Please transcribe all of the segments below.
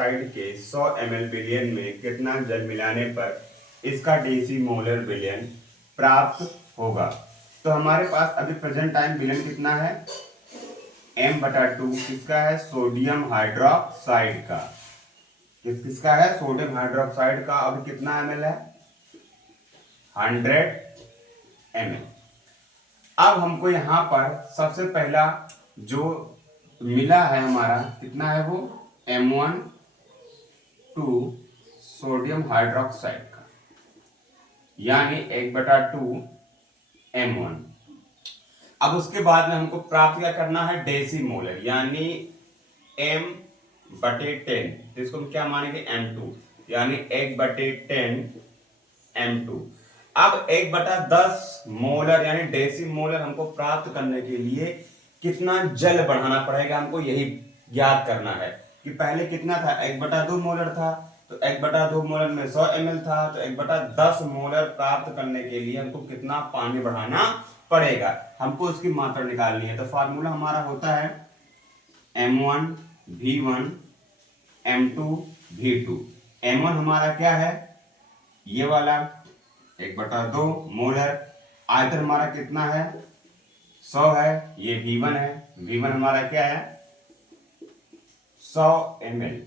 Hydroxide के 100 ml विलयन में कितना जल मिलाने पर इसका डेसीमोलर विलयन प्राप्त होगा। तो हमारे पास अभी प्रेजेंट टाइम विलयन कितना है, m/2 किसका है, सोडियम हाइड्रोक्साइड का। किसका है, सोडियम हाइड्रोक्साइड का। अब कितना ml है, 100 ml। अब हमको यहाँ पर सबसे पहला जो मिला है हमारा कितना है, वो M12 सोडियम हाइड्रोक्साइड का, यानी 1/2 M1। अब उसके बाद में हमको प्राप्त क्या करना है, डेसीमोलर, यानी M/10, तो इसको हम क्या मानेंगे, M2, यानी 1/10 M2। अब 1/10 मोलर यानी डेसीमोलर हमको प्राप्त करने के लिए कितना जल बढ़ाना पड़ेगा, हमको यही याद करना है कि पहले कितना था, 1/2 मोलर था, तो 1/2 मोलर में 100 ml था, तो 1/10 मोलर प्राप्त करने के लिए हमको कितना पानी बढ़ाना पड़ेगा, हमको उसकी मात्रा निकालनी है। तो फार्मूला हमारा होता है M1 V1 M2 V2। M1 हमारा क्या है, ये वाला 1/2 मोलर, आयतन हमारा कितना है, 100 है, ये V1 है, V1 हमारा क्या है, 100 ml।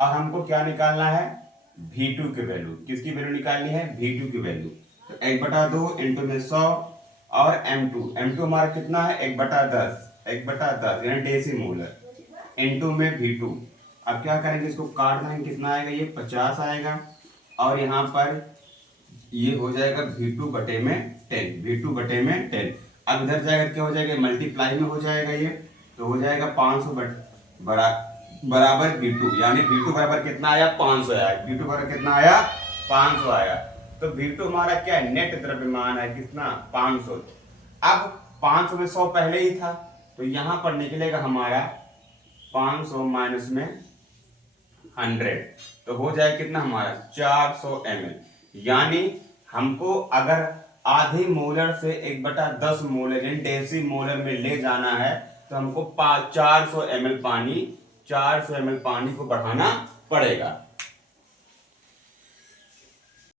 अब हमको क्या निकालना है, V2 की वैल्यू। किसकी वैल्यू निकालनी है, V2 की वैल्यू। तो 1/2 इंटू में 100 और M2 हमारा कितना है, 1/10 यानी डेसीमोलर इंटू में V2। अब क्या करेंगे, इसको काट देंगे, कितना आएगा, ये 50 आएगा, और यहाँ पर ये हो जाएगा V2/10। अब इधर जाएगा क्या हो जाएगा, मल्टीप्लाई में हो जाएगा ये, तो हो जाएगा 500 बराबर V2, यानी V2 बराबर कितना आया, 500 आया। V2 बराबर कितना आया, 500 आया। तो V2 हमारा क्या है, नेट द्रव्यमान है, कितना, 500। अब 500 में 100 पहले ही था, तो यहां पर निकलेगा हमारा 500 माइनस में 100, तो हो जाए कितना हमारा 400 ml। यानी हमको अगर आधे मोलर से 1/10 मोलर यानी डेसीमोलर में ले जाना है, तो हमको 400 ml पानी को बढ़ाना पड़ेगा।